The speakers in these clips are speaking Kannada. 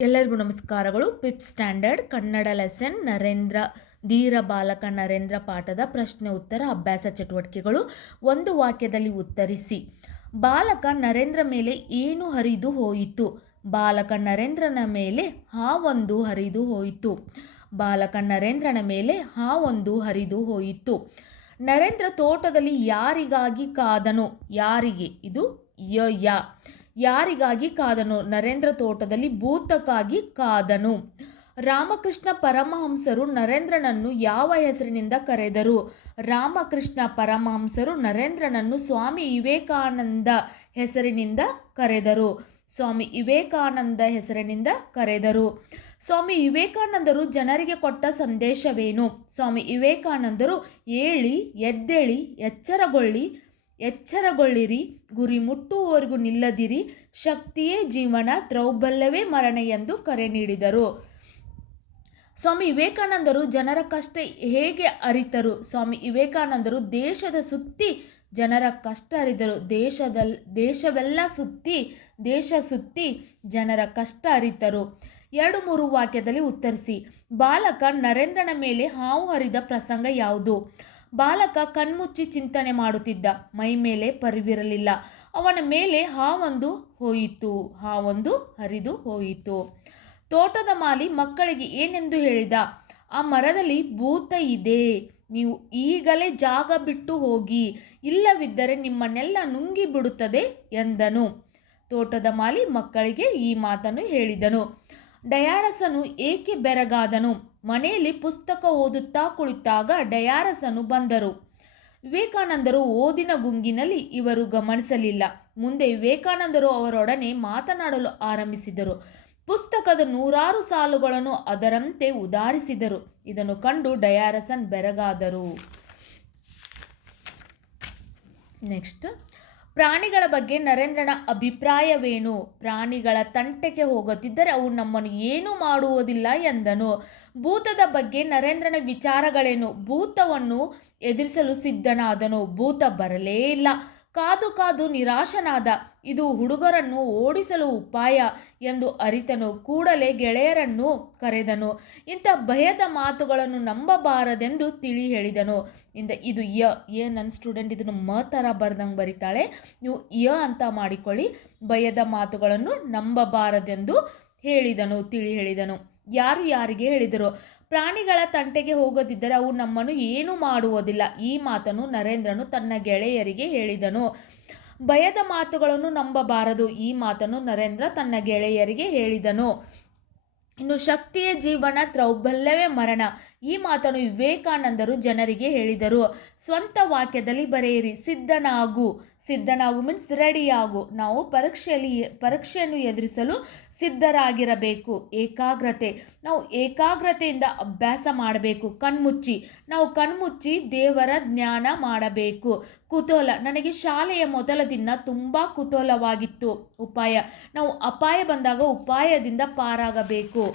ಎಲ್ಲರಿಗೂ ನಮಸ್ಕಾರಗಳು. Fifth standard Kannada lesson Narendra, ಧೀರ ಬಾಲಕ ನರೇಂದ್ರ ಪಾಠದ ಪ್ರಶ್ನೆ ಉತ್ತರ ಅಭ್ಯಾಸ ಚಟುವಟಿಕೆಗಳು. ಒಂದು ವಾಕ್ಯದಲ್ಲಿ ಉತ್ತರಿಸಿ. ಬಾಲಕ ನರೇಂದ್ರ ಮೇಲೆ ಏನು ಹರಿದು ಹೋಯಿತು? ಬಾಲಕ ನರೇಂದ್ರನ ಮೇಲೆ ಹಾವೊಂದು ಹರಿದು ಹೋಯಿತು. ಬಾಲಕ ನರೇಂದ್ರನ ಮೇಲೆ ಹಾವೊಂದು ಹರಿದು ಹೋಯಿತು. ನರೇಂದ್ರ ತೋಟದಲ್ಲಿ ಯಾರಿಗಾಗಿ ಕಾದನು? ಯಾರಿಗೆ? ಇದು ಯ, ಯಾ. ಯಾರಿಗಾಗಿ ಕಾದನು? ನರೇಂದ್ರ ತೋಟದಲ್ಲಿ ಭೂತಕ್ಕಾಗಿ ಕಾದನು. ರಾಮಕೃಷ್ಣ ಪರಮಹಂಸರು ನರೇಂದ್ರನನ್ನು ಯಾವ ಹೆಸರಿನಿಂದ ಕರೆದರು? ರಾಮಕೃಷ್ಣ ಪರಮಹಂಸರು ನರೇಂದ್ರನನ್ನು ಸ್ವಾಮಿ ವಿವೇಕಾನಂದ ಹೆಸರಿನಿಂದ ಕರೆದರು. ಸ್ವಾಮಿ ವಿವೇಕಾನಂದ ಹೆಸರಿನಿಂದ ಕರೆದರು. ಸ್ವಾಮಿ ವಿವೇಕಾನಂದರು ಜನರಿಗೆ ಕೊಟ್ಟ ಸಂದೇಶವೇನು? ಸ್ವಾಮಿ ವಿವೇಕಾನಂದರು ಏಳಿ, ಎದ್ದೇಳಿ, ಎಚ್ಚರಗೊಳ್ಳಿ ಎಚ್ಚರಗೊಳ್ಳಿರಿ, ಗುರಿ ಮುಟ್ಟುವವರೆಗೂ ನಿಲ್ಲದಿರಿ, ಶಕ್ತಿಯೇ ಜೀವನ, ದ್ರೌಬಲ್ಯವೇ ಮರಣ ಎಂದು ಕರೆ ನೀಡಿದರು. ಸ್ವಾಮಿ ವಿವೇಕಾನಂದರು ಜನರ ಕಷ್ಟ ಹೇಗೆ ಅರಿತರು? ಸ್ವಾಮಿ ವಿವೇಕಾನಂದರು ದೇಶದ ಸುತ್ತಿ ಜನರ ಕಷ್ಟ ಅರಿದರು ದೇಶದಲ್ಲಿ ದೇಶವೆಲ್ಲ ಸುತ್ತಿ, ದೇಶ ಸುತ್ತಿ ಜನರ ಕಷ್ಟ ಅರಿತರು. ಎರಡು ಮೂರು ವಾಕ್ಯದಲ್ಲಿ ಉತ್ತರಿಸಿ, ಬಾಲಕ ನರೇಂದ್ರನ ಮೇಲೆ ಹಾವು ಹರಿದ ಪ್ರಸಂಗ ಯಾವುದು? ಬಾಲಕ ಕಣ್ಮುಚ್ಚಿ ಚಿಂತನೆ ಮಾಡುತ್ತಿದ್ದ. ಮೈ ಮೇಲೆ ಪರಿವಿರಲಿಲ್ಲ. ಅವನ ಮೇಲೆ ಹಾವೊಂದು ಹೋಯಿತು. ಹಾವೊಂದು ಹರಿದು ಹೋಯಿತು. ತೋಟದ ಮಾಲಿ ಮಕ್ಕಳಿಗೆ ಏನೆಂದು ಹೇಳಿದ? ಆ ಮರದಲ್ಲಿ ಭೂತ ಇದೆ. ನೀವು ಈಗಲೇ ಜಾಗ ಬಿಟ್ಟು ಹೋಗಿ. ಇಲ್ಲವಿದ್ದರೆ ನಿಮ್ಮನ್ನೆಲ್ಲ ನುಂಗಿ ಬಿಡುತ್ತದೆ ಎಂದನು. ತೋಟದ ಮಾಲಿ ಮಕ್ಕಳಿಗೆ ಈ ಮಾತನ್ನು ಹೇಳಿದನು. ಡಯಾರಸನು ಏಕೆ ಬೆರಗಾದನು? ಮನೆಯಲ್ಲಿ ಪುಸ್ತಕ ಓದುತ್ತಾ ಕುಳಿತಾಗ ಡಯಾರಸನು ಬಂದರು. ವಿವೇಕಾನಂದರು ಓದಿನ ಗುಂಗಿನಲ್ಲಿ ಇವರು ಗಮನಿಸಲಿಲ್ಲ. ಮುಂದೆ ವಿವೇಕಾನಂದರು ಅವರೊಡನೆ ಮಾತನಾಡಲು ಆರಂಭಿಸಿದರು. ಪುಸ್ತಕದ ನೂರಾರು ಸಾಲುಗಳನ್ನು ಅದರಂತೆ ಉದಾರಿಸಿದರು. ಇದನ್ನು ಕಂಡು ಡಯಾರಸನ್ ಬೆರಗಾದರು. ನೆಕ್ಸ್ಟ್. ಪ್ರಾಣಿಗಳ ಬಗ್ಗೆ ನರೇಂದ್ರನ ಅಭಿಪ್ರಾಯವೇನು? ಪ್ರಾಣಿಗಳ ತಂಟೆಗೆ ಹೋಗುತ್ತಿದ್ದರೆ ಅವು ನಮ್ಮನ್ನು ಏನೂ ಮಾಡುವುದಿಲ್ಲ ಎಂದನು. ಭೂತದ ಬಗ್ಗೆ ನರೇಂದ್ರನ ವಿಚಾರಗಳೇನು? ಭೂತವನ್ನು ಎದುರಿಸಲು ಸಿದ್ಧನಾದನು. ಭೂತ ಬರಲೇ ಇಲ್ಲ. ಕಾದು ಕಾದು ನಿರಾಶನಾದ, ಇದು ಹುಡುಗರನ್ನು ಓಡಿಸಲು ಉಪಾಯ ಎಂದು ಅರಿತನು. ಕೂಡಲೇ ಗೆಳೆಯರನ್ನು ಕರೆದನು. ಇಂಥ ಭಯದ ಮಾತುಗಳನ್ನು ನಂಬಬಾರದೆಂದು ತಿಳಿ ಹೇಳಿದನು. ಇಂದ, ಇದು ಯ, ಏ, ನನ್ನ ಸ್ಟೂಡೆಂಟ್, ಇದನ್ನು ಮ ಥರ ಬರೆದಂಗೆ ಬರೀತಾಳೆ. ನೀವು ಯ ಅಂತ ಮಾಡಿಕೊಳ್ಳಿ. ಭಯದ ಮಾತುಗಳನ್ನು ನಂಬಬಾರದೆಂದು ಹೇಳಿದನು, ತಿಳಿ ಹೇಳಿದನು. ಯಾರು ಯಾರಿಗೆ ಹೇಳಿದರು? ಪ್ರಾಣಿಗಳ ತಂಟೆಗೆ ಹೋಗದಿದ್ದರೆ ಅವು ನಮ್ಮನ್ನು ಏನೂ ಮಾಡುವುದಿಲ್ಲ. ಈ ಮಾತನ್ನು ನರೇಂದ್ರನು ತನ್ನ ಗೆಳೆಯರಿಗೆ ಹೇಳಿದನು. ಭಯದ ಮಾತುಗಳನ್ನು ನಂಬಬಾರದು. ಈ ಮಾತನ್ನು ನರೇಂದ್ರ ತನ್ನ ಗೆಳೆಯರಿಗೆ ಹೇಳಿದನು. ಇನ್ನು ಶಕ್ತಿಯ ಜೀವನ ತ್ರೌಬಲ್ಯವೇ ಮರಣ. ಈ ಮಾತನ್ನು ವಿವೇಕಾನಂದರು ಜನರಿಗೆ ಹೇಳಿದರು. ಸ್ವಂತ ವಾಕ್ಯದಲ್ಲಿ ಬರೆಯಿರಿ, ಸಿದ್ಧನಾಗು ಸಿದ್ಧನಾಗು ಮೀನ್ಸ್ ರೆಡಿಯಾಗು ನಾವು ಪರೀಕ್ಷೆಯಲ್ಲಿ, ಪರೀಕ್ಷೆಯನ್ನು ಎದುರಿಸಲು ಸಿದ್ಧರಾಗಿರಬೇಕು. ಏಕಾಗ್ರತೆ, ನಾವು ಏಕಾಗ್ರತೆಯಿಂದ ಅಭ್ಯಾಸ ಮಾಡಬೇಕು. ಕಣ್ಮುಚ್ಚಿ, ನಾವು ಕಣ್ಮುಚ್ಚಿ ದೇವರ ಜ್ಞಾನ ಮಾಡಬೇಕು. ಕುತೂಹಲ, ನನಗೆ ಶಾಲೆಯ ಮೊದಲ ದಿನ ತುಂಬ ಕುತೂಹಲವಾಗಿತ್ತು. ಉಪಾಯ, ನಾವು ಅಪಾಯ ಬಂದಾಗ ಉಪಾಯದಿಂದ ಪಾರಾಗಬೇಕು.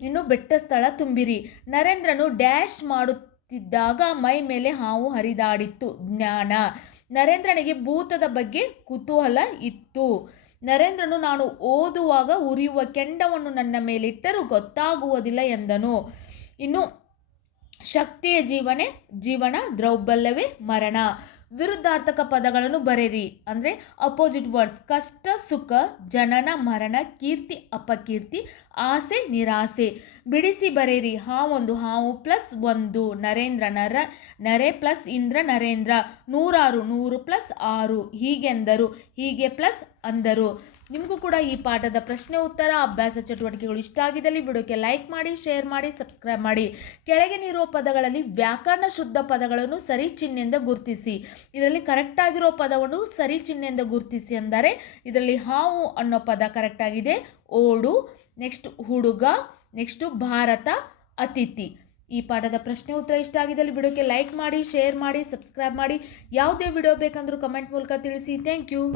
ಇನ್ನು ಬೆಟ್ಟ ಸ್ಥಳ ತುಂಬಿರಿ. ನರೇಂದ್ರನು ಡ್ಯಾಶ್ ಮಾಡುತ್ತಿದ್ದಾಗ ಮೈ ಮೇಲೆ ಹಾವು ಹರಿದಾಡಿತ್ತು. ಜ್ಞಾನ. ನರೇಂದ್ರನಿಗೆ ಭೂತದ ಬಗ್ಗೆ ಕುತೂಹಲ ಇತ್ತು. ನರೇಂದ್ರನು, ನಾನು ಓದುವಾಗ ಉರಿಯುವ ಕೆಂಡವನ್ನು ನನ್ನ ಮೇಲಿಟ್ಟರೂ ಗೊತ್ತಾಗುವುದಿಲ್ಲ ಎಂದನು. ಇನ್ನು ಶಕ್ತಿಯ ಜೀವನೇ ಜೀವನ, ದ್ರೌಬಲ್ಯವೇ ಮರಣ. ವಿರುದ್ಧಾರ್ಥಕ ಪದಗಳನ್ನು ಬರೆಯಿರಿ. ಅಂದರೆ ಅಪೋಸಿಟ್ ವರ್ಡ್ಸ್ ಕಷ್ಟ, ಸುಖ, ಜನನ, ಮರಣ, ಕೀರ್ತಿ, ಅಪಕೀರ್ತಿ, ಆಸೆ, ನಿರಾಸೆ. ಬಿಡಿಸಿ ಬರೆಯಿರಿ. ಹಾವೊಂದು ಹಾವು ಪ್ಲಸ್ ಒಂದು ನರೇಂದ್ರ ನರ, ನರೆ ಪ್ಲಸ್ ಇಂದ್ರ ನರೇಂದ್ರ. ನೂರಾರು ನೂರು ಪ್ಲಸ್ ಆರು. ಹೀಗೆಂದರು. ಹೀಗೆ ಪ್ಲಸ್ ಅಂದರು. ನಿಮಗೂ ಕೂಡ ಈ ಪಾಠದ ಪ್ರಶ್ನೆ ಉತ್ತರ, ಅಭ್ಯಾಸ ಚಟುವಟಿಕೆಗಳು ಇಷ್ಟ ಆಗಿದ್ದಲ್ಲಿ ವಿಡಿಯೋಕ್ಕೆ ಲೈಕ್ ಮಾಡಿ, ಶೇರ್ ಮಾಡಿ, ಸಬ್ಸ್ಕ್ರೈಬ್ ಮಾಡಿ. ಕೆಳಗೆ ನೀರೋ ಪದಗಳಲ್ಲಿ ವ್ಯಾಕರಣ ಶುದ್ಧ ಪದಗಳನ್ನು ಸರಿ ಚಿಹ್ನೆಯಿಂದ ಗುರುತಿಸಿ. ಇದರಲ್ಲಿ ಕರೆಕ್ಟ್ ಆಗಿರೋ ಪದವನ್ನು ಸರಿ ಚಿಹ್ನೆಯಿಂದ ಗುರುತಿಸಿ ಅಂದರೆ ಇದರಲ್ಲಿ ಹಾವು ಅನ್ನೋ ಪದ ಕರೆಕ್ಟ್ ಆಗಿದೆ. ಓಡು ನೆಕ್ಸ್ಟ್ ಹುಡುಗ ನೆಕ್ಸ್ಟು ಭಾರತ, ಅತಿಥಿ. ಈ ಪಾಠದ ಪ್ರಶ್ನೆ ಉತ್ತರ ಇಷ್ಟ ಆಗಿದ್ದಲ್ಲಿ ವಿಡಿಯೋಕ್ಕೆ ಲೈಕ್ ಮಾಡಿ, ಶೇರ್ ಮಾಡಿ, ಸಬ್ಸ್ಕ್ರೈಬ್ ಮಾಡಿ. ಯಾವುದೇ ವಿಡಿಯೋ ಬೇಕಂದ್ರೂ ಕಮೆಂಟ್ ಮೂಲಕ ತಿಳಿಸಿ. Thank you